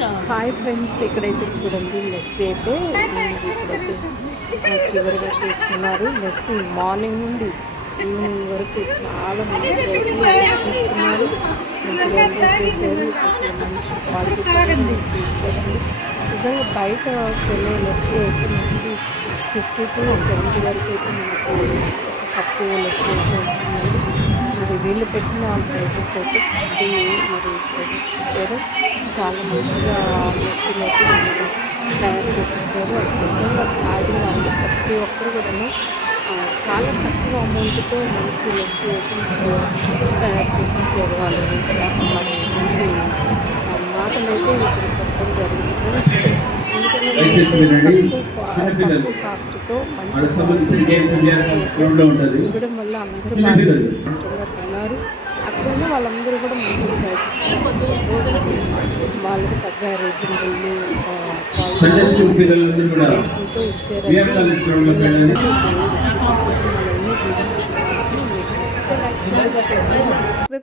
Hi friends, ఇక్కడైతే చూడండి lessee అయితే ఇక్కడైతే చివరిగా చేస్తున్నారు. లెస్సీ మార్నింగ్ నుండి ఈవినింగ్ వరకు చాలా మంచిగా ఇస్తున్నారు. మంచిగా ఎంజాయ్ చేశారు. అసలు మంచి క్వాలిటీ లెస్సీ ఇచ్చారండి. నిజంగా బయట కొనే లెస్సీ అయితే మనకి 50 to 70 వరకు అయితే మనకు కప్పు లెస్సీ అయితే ఉంటుందండి. మరి వీళ్ళు పెట్టిన ప్రైజెస్ అయితే మరి ప్రైజెస్ పెట్టారు. చాలా మంచిగా లెస్సీలు అయితే మనకు తయారు చేసి ఇచ్చారు. అసలు నిజంగా తాగిన వాళ్ళు ప్రతి ఒక్కరు కూడా చాలా తక్కువ అమౌంట్తో మంచి లెస్సీ అయితే మనకు తయారు చేసి ఇచ్చారు. వాళ్ళు మరి మంచి మాటలు అయితే ఇప్పుడు చెప్పడం జరిగింది. ఎందుకంటే తక్కువ కాస్ట్తో మంచి ఇవ్వడం వల్ల అందరూ బాగా ఇష్టంగా తిన్నారు. అక్కడున్న వాళ్ళందరూ కూడా మంచిగా ప్రయత్నిస్తారు. వాళ్ళకి తగ్గ రీజనబుల్తో ఇచ్చారంటే